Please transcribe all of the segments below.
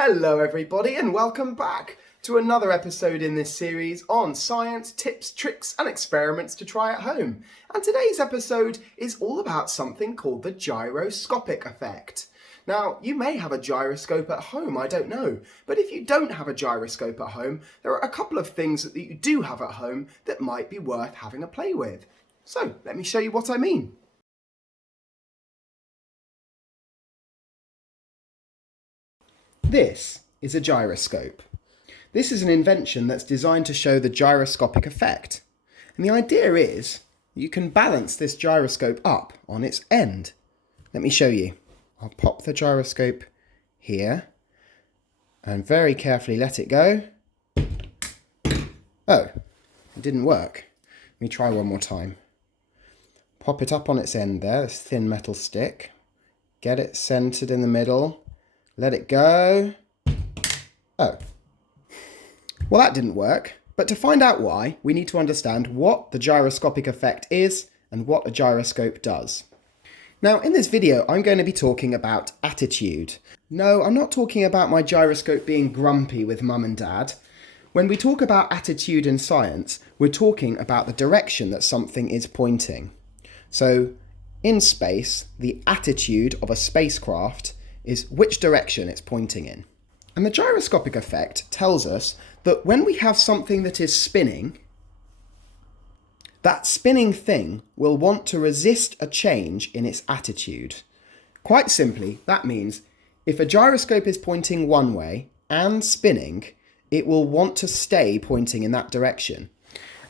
Hello everybody and welcome back to another episode in this series on science, tips, tricks and experiments to try at home. And today's episode is all about something called the gyroscopic effect. Now, you may have a gyroscope at home, I don't know, but if you don't have a gyroscope at home, there are a couple of things that you do have at home that might be worth having a play with. So, let me show you what I mean. This is a gyroscope. This is an invention that's designed to show the gyroscopic effect. And the idea is you can balance this gyroscope up on its end. Let me show you. I'll pop the gyroscope here and very carefully let it go. Oh, it didn't work. Let me try one more time. Pop it up on its end there, this thin metal stick. Get it centered in the middle. Let it go. Oh. Well, that didn't work. But to find out why, we need to understand what the gyroscopic effect is and what a gyroscope does. Now, in this video, I'm going to be talking about attitude. No, I'm not talking about my gyroscope being grumpy with mum and dad. When we talk about attitude in science, we're talking about the direction that something is pointing. So, in space, the attitude of a spacecraft is which direction it's pointing in. And the gyroscopic effect tells us that when we have something that is spinning, that spinning thing will want to resist a change in its attitude. Quite simply, that means if a gyroscope is pointing one way and spinning, it will want to stay pointing in that direction.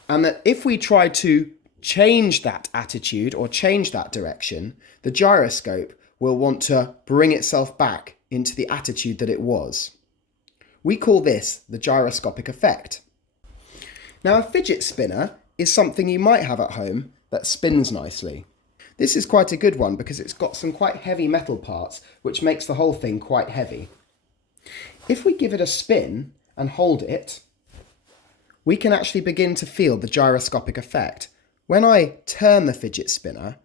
And that if we try to change that attitude or change that direction, the gyroscope will want to bring itself back into the attitude that it was. We call this the gyroscopic effect. Now, a fidget spinner is something you might have at home that spins nicely. This is quite a good one because it's got some quite heavy metal parts, which makes the whole thing quite heavy. If we give it a spin and hold it, we can actually begin to feel the gyroscopic effect. When I turn the fidget spinner,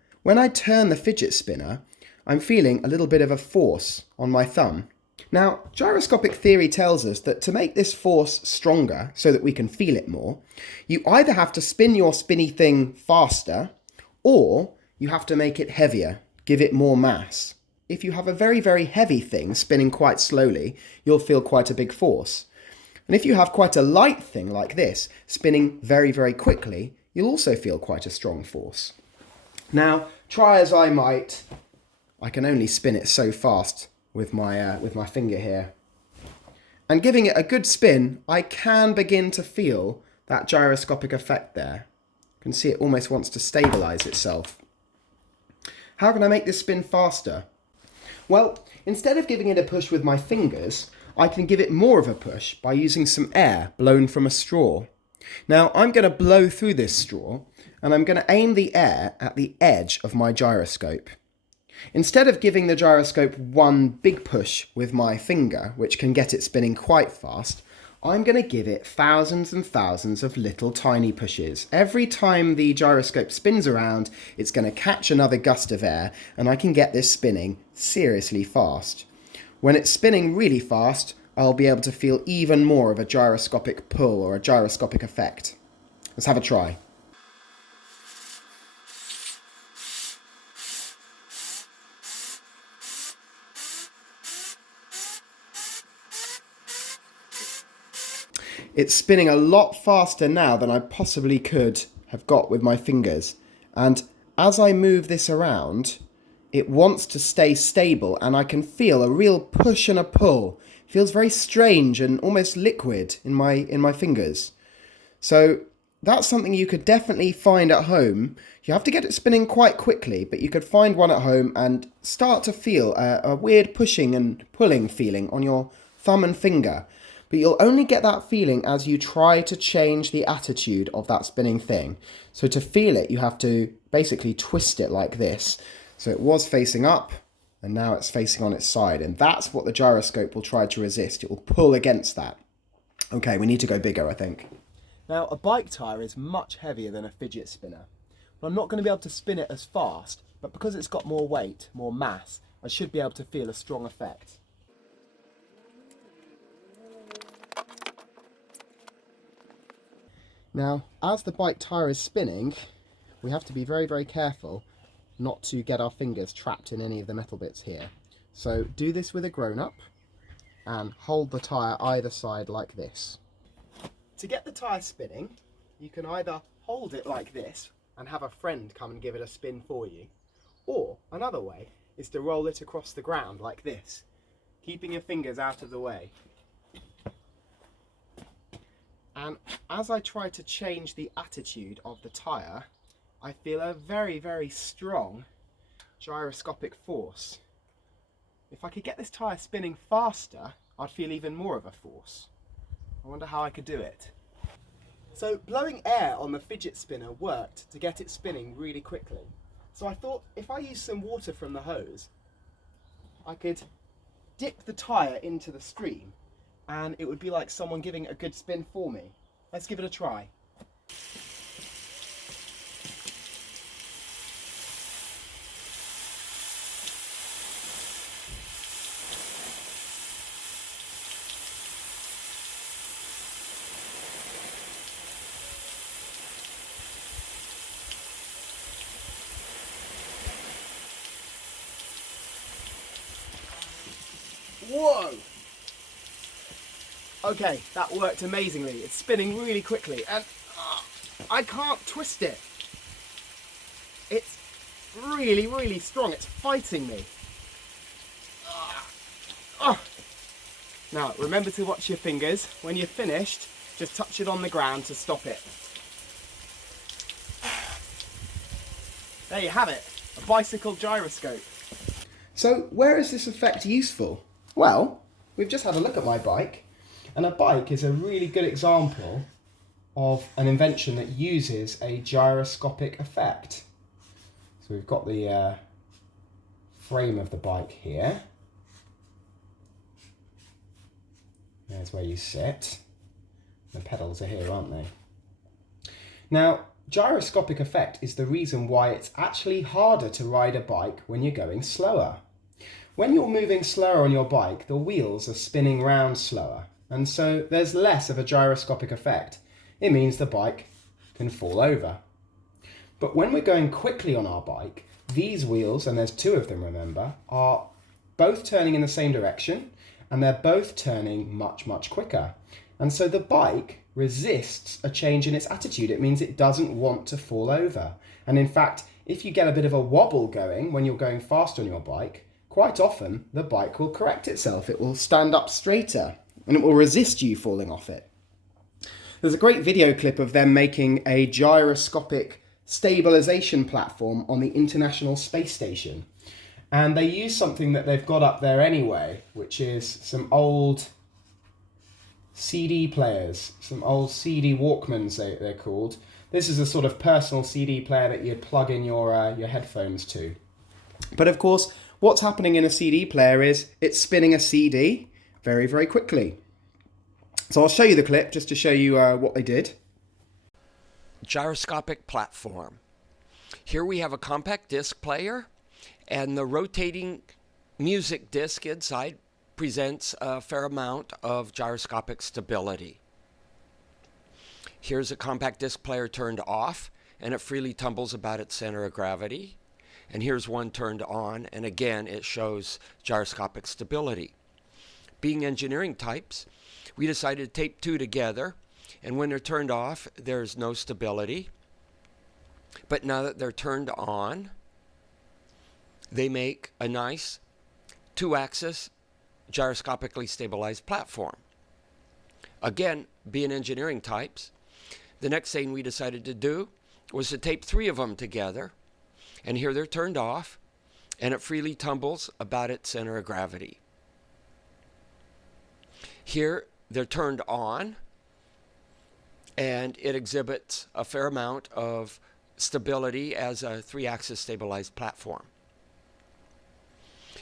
I'm feeling a little bit of a force on my thumb. Now, gyroscopic theory tells us that to make this force stronger so that we can feel it more, you either have to spin your spinny thing faster or you have to make it heavier, give it more mass. If you have a very, very heavy thing spinning quite slowly, you'll feel quite a big force. And if you have quite a light thing like this spinning very, very quickly, you'll also feel quite a strong force. Now, try as I might, I can only spin it so fast with my finger here. And giving it a good spin, I can begin to feel that gyroscopic effect there. You can see it almost wants to stabilize itself. How can I make this spin faster? Well, instead of giving it a push with my fingers, I can give it more of a push by using some air blown from a straw. Now, I'm going to blow through this straw, and I'm going to aim the air at the edge of my gyroscope. Instead of giving the gyroscope one big push with my finger, which can get it spinning quite fast, I'm going to give it thousands and thousands of little tiny pushes. Every time the gyroscope spins around, it's going to catch another gust of air, and I can get this spinning seriously fast. When it's spinning really fast, I'll be able to feel even more of a gyroscopic pull or a gyroscopic effect. Let's have a try. It's spinning a lot faster now than I possibly could have got with my fingers. And as I move this around, it wants to stay stable and I can feel a real push and a pull. It feels very strange and almost liquid in my fingers. So that's something you could definitely find at home. You have to get it spinning quite quickly, but you could find one at home and start to feel a weird pushing and pulling feeling on your thumb and finger. But you'll only get that feeling as you try to change the attitude of that spinning thing. So to feel it, you have to basically twist it like this. So it was facing up, and now it's facing on its side. And that's what the gyroscope will try to resist. It will pull against that. Okay, we need to go bigger, I think. Now, a bike tyre is much heavier than a fidget spinner. But I'm not going to be able to spin it as fast, but because it's got more weight, more mass, I should be able to feel a strong effect. Now, as the bike tyre is spinning, we have to be very, very careful not to get our fingers trapped in any of the metal bits here. So do this with a grown-up and hold the tyre either side like this. To get the tyre spinning, you can either hold it like this and have a friend come and give it a spin for you, or another way is to roll it across the ground like this, keeping your fingers out of the way. And as I try to change the attitude of the tyre, I feel a very, very strong gyroscopic force. If I could get this tyre spinning faster, I'd feel even more of a force. I wonder how I could do it. So blowing air on the fidget spinner worked to get it spinning really quickly. So I thought if I use some water from the hose, I could dip the tyre into the stream and it would be like someone giving a good spin for me. Let's give it a try. Whoa! Okay, that worked amazingly. It's spinning really quickly and I can't twist it. It's really, really strong. It's fighting me. Now, remember to watch your fingers. When you're finished, just touch it on the ground to stop it. There you have it, a bicycle gyroscope. So, where is this effect useful? Well, we've just had a look at my bike, and a bike is a really good example of an invention that uses a gyroscopic effect. So we've got the frame of the bike here. There's where you sit. The pedals are here, aren't they? Now, gyroscopic effect is the reason why it's actually harder to ride a bike when you're going slower. When you're moving slower on your bike, the wheels are spinning round slower, and so there's less of a gyroscopic effect. It means the bike can fall over. But when we're going quickly on our bike, these wheels, and there's two of them, remember, are both turning in the same direction, and they're both turning much, much quicker. And so the bike resists a change in its attitude. It means it doesn't want to fall over. And in fact, if you get a bit of a wobble going when you're going fast on your bike, quite often the bike will correct itself. It will stand up straighter and it will resist you falling off it. There's a great video clip of them making a gyroscopic stabilization platform on the International Space Station. And they use something that they've got up there anyway, which is some old CD players, some old CD Walkmans they're called. This is a sort of personal CD player that you plug in your headphones to. But of course, what's happening in a CD player is it's spinning a CD very, very quickly. So I'll show you the clip just to show you what they did. Gyroscopic platform. Here we have a compact disc player, and the rotating music disc inside presents a fair amount of gyroscopic stability. Here's a compact disc player turned off, and it freely tumbles about its center of gravity. And here's one turned on, and again it shows gyroscopic stability. Being engineering types, we decided to tape two together, and when they're turned off, there's no stability. But now that they're turned on, they make a nice two-axis gyroscopically stabilized platform. Again, being engineering types, the next thing we decided to do was to tape three of them together, and here they're turned off, and it freely tumbles about its center of gravity. Here they're turned on, and it exhibits a fair amount of stability as a three-axis stabilized platform.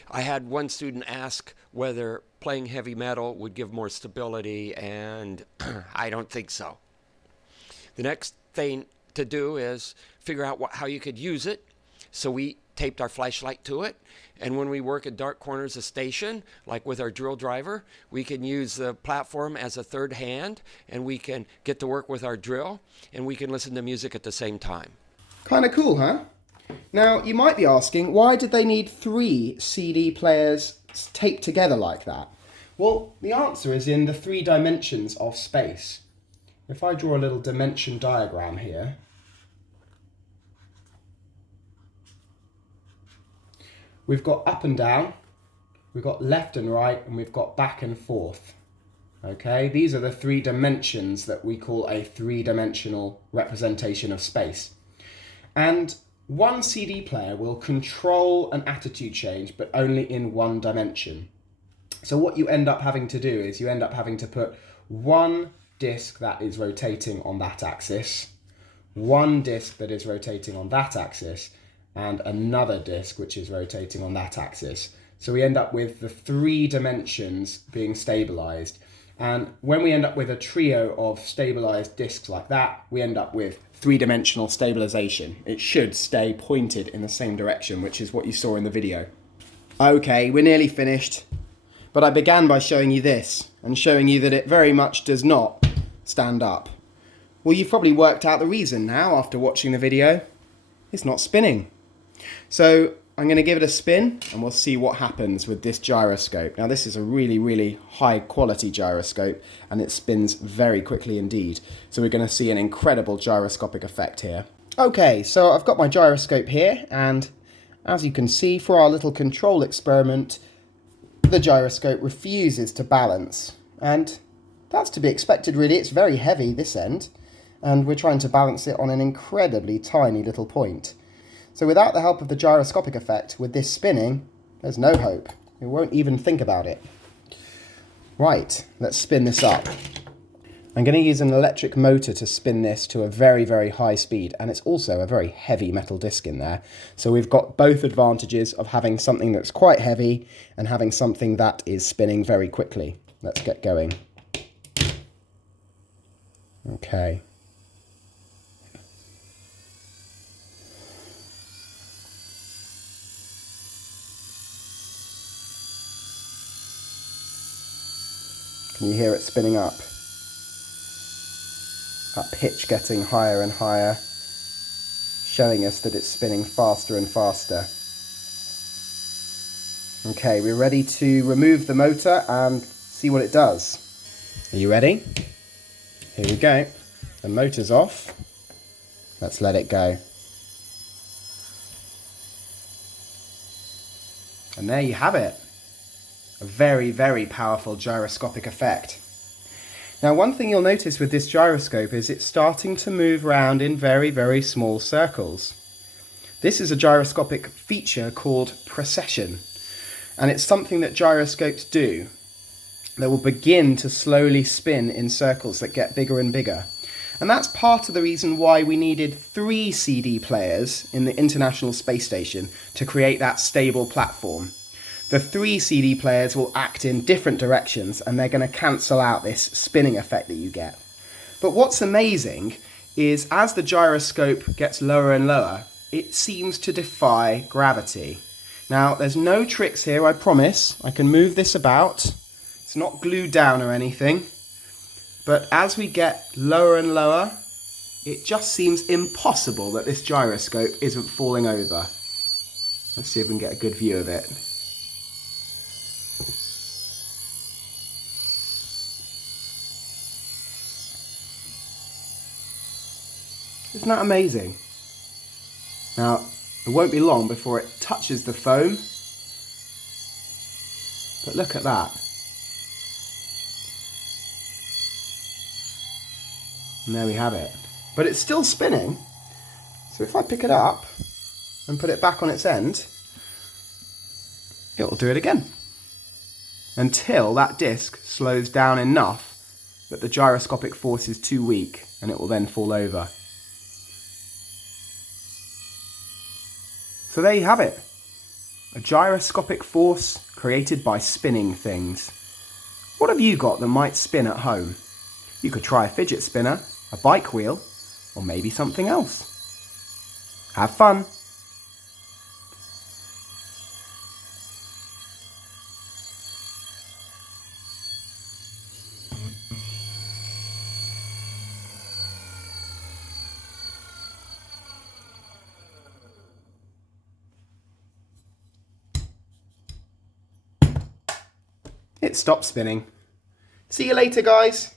I had one student ask whether playing heavy metal would give more stability, and I don't think so. The next thing to do is figure out how you could use it. So we taped our flashlight to it. And when we work at dark corners of station, like with our drill driver, we can use the platform as a third hand, and we can get to work with our drill, and we can listen to music at the same time. Kind of cool, huh? Now, you might be asking, why did they need 3 CD players taped together like that? Well, the answer is in the 3 dimensions of space. If I draw a little dimension diagram here, we've got up and down, we've got left and right, and we've got back and forth. Okay, these are the 3 dimensions that we call a 3-dimensional representation of space. And one CD player will control an attitude change, but only in 1 dimension. So what you end up having to do is you end up having to put 1 disc that is rotating on that axis, 1 disc that is rotating on that axis, and another disc which is rotating on that axis. So we end up with the 3 dimensions being stabilized. And when we end up with a trio of stabilized discs like that, we end up with 3-dimensional stabilization. It should stay pointed in the same direction, which is what you saw in the video. Okay, we're nearly finished. But I began by showing you this, and showing you that it very much does not stand up. Well, you've probably worked out the reason now after watching the video. It's not spinning. So I'm going to give it a spin and we'll see what happens with this gyroscope. Now this is a really, really high quality gyroscope and it spins very quickly indeed. So we're going to see an incredible gyroscopic effect here. Okay, so I've got my gyroscope here, and as you can see, for our little control experiment, the gyroscope refuses to balance. And that's to be expected really. It's very heavy this end, and we're trying to balance it on an incredibly tiny little point. So without the help of the gyroscopic effect, with this spinning, there's no hope. We won't even think about it. Right, let's spin this up. I'm going to use an electric motor to spin this to a very, very high speed, and it's also a very heavy metal disc in there. So we've got both advantages of having something that's quite heavy and having something that is spinning very quickly. Let's get going. Okay. Can you hear it spinning up? That pitch getting higher and higher, showing us that it's spinning faster and faster. Okay, we're ready to remove the motor and see what it does. Are you ready? Here we go. The motor's off. Let's let it go. And there you have it. A very, very powerful gyroscopic effect. Now, one thing you'll notice with this gyroscope is it's starting to move around in very, very small circles. This is a gyroscopic feature called precession, and it's something that gyroscopes do. They will begin to slowly spin in circles that get bigger and bigger. And that's part of the reason why we needed 3 CD players in the International Space Station to create that stable platform. The 3 CD players will act in different directions and they're going to cancel out this spinning effect that you get. But what's amazing is as the gyroscope gets lower and lower, it seems to defy gravity. Now, there's no tricks here, I promise. I can move this about. It's not glued down or anything. But as we get lower and lower, it just seems impossible that this gyroscope isn't falling over. Let's see if we can get a good view of it. Isn't that amazing? Now, it won't be long before it touches the foam. But look at that. And there we have it. But it's still spinning. So if I pick it up and put it back on its end, it'll do it again. Until that disc slows down enough that the gyroscopic force is too weak and it will then fall over. So there you have it. A gyroscopic force created by spinning things. What have you got that might spin at home? You could try a fidget spinner, a bike wheel, or maybe something else. Have fun! It stopped spinning. See you later, guys.